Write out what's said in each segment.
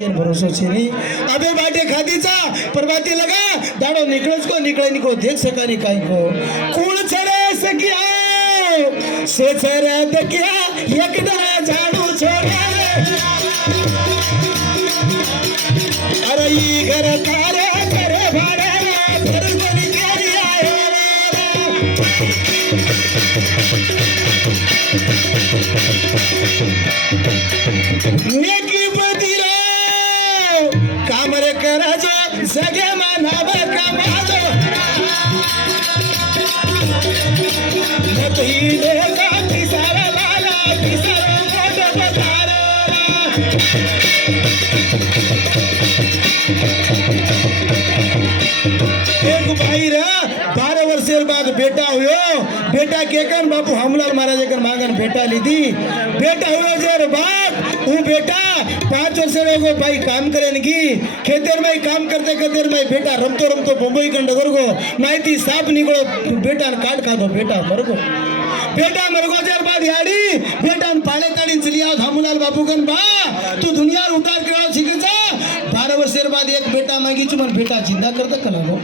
भरोसा छेनी अबे बाटे खादीचा परवाती लगा दाड़ो निकलस को निकले निको देख सकानी काई को कूल छड़े सकिया से छरे दकिया एक दरा झाड़ू छोड़े अरे ई घर तारे करे भाड़े घर बनी तेरी आए नेकी बदीरा कामरे कराजो सगे मानावा कामाजो नतही देखा किसारा लाला किसारा मोटो बतारो एक भाई रे 12 वर्षेर बाद बेटा हुयो बेटा केकन बापू हमलाल महाराज के मांगन बेटा लीधी बेटा हुयो जेर बाद वो बेटा 5 वर्षेर एगो भाई काम करेन की खेतर में काम करते करते मैं बेटा रमतो रमतो बंबई का डगर को माहिती साफ निकलो बेटा ने काट खा दो बेटा मरगो जेर बाद याडी बेटा ने पाले ताड़ी चली आओ हमलाल बापू कन बा तू दुनिया उतार के सीख जा 12 वर्षेर बाद एक बेटा मांगी छु मन बेटा जिंदा कर दे कलागो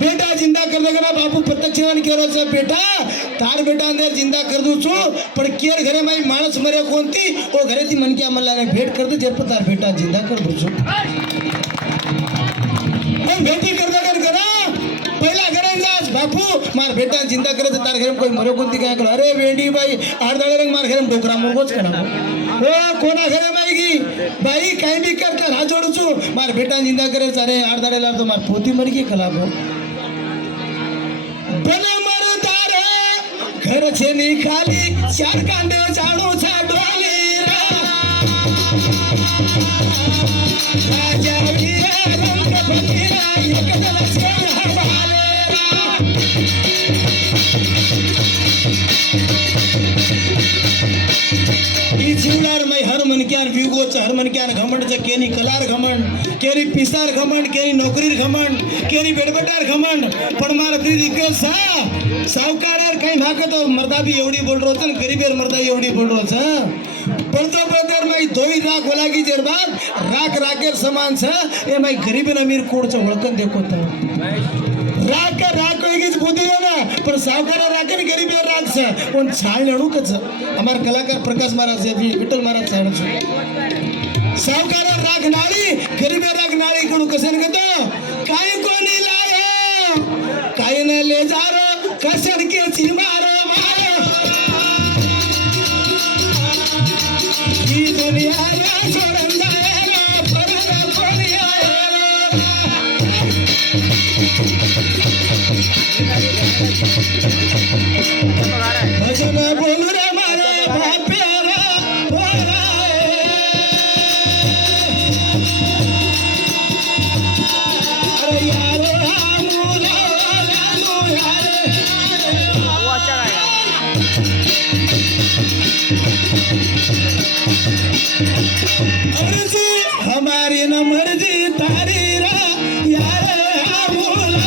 बेटा जिंदा कर दे ना बापू प्रत्यक्षवान केरो छे बेटा तार बेटा अंदर जिंदा कर दू छु पण केर घरे माई माणस मरे कोणती ओ घरे ती मन क्या मल्ला ने भेट कर दे जे तार बेटा जिंदा कर दू छु पण भेटी कर दे कर करा पहिला घरे जास बापू मार बेटा जिंदा करे तार घरे कोई मरे कोणती काय कर अरे वेंडी भाई आडदाळे रंग मार घरे डोकरा मुरगोच करा ओ कोना घरे माईगी भाई काई भी कर हाथ जोड़ू छु मार बेटा जिंदा करे अरे आडदाळे लार तो मार पोती मर गई खलाबो बने मरो तारे घर छे नी खाली चार कांडे झाड़ू छा डोली रा राजा वीरा रंग फकीरा एक दल से हवाले ई जीवनार मै हर मन क्यान विगो छ हर मन क्यान घमंड छ केनी कलार घमंड केनी पिसार घमंड केनी नौकरी घमंड केनी बेडबटार घमंड पण मार दीदी के सा सावकार काही भाग तो मर्दा भी एवढी बोल रहो छ गरीबेर मर्दा एवढी बोल रहो छ पड़तो बदर मै दोई राख लागी जेर बाद राख राखेर समान छ ए मै गरीब न अमीर कोड छ ओळखन देखो त राख राख होईगीच बुद्धी ना पण सावकार राखेन गरीब राख छ पण छाळ नडू कच हमार कलाकार प्रकाश महाराज विठ्ठल महाराज साहेब छ सावकार राख नाळी गरीब राख नाळी कोण कसन गतो काय कोणी लायो काय न ले जारो कसन के चिमारो मारो ई दुनिया या सोडन जायला पररा कोणी भजन बोलू रे मारे बाप्यारा बोलाए अरे यारो आमुला लालो यारे अर्जी हमारी न मर्जी तारी रा यारे आमुला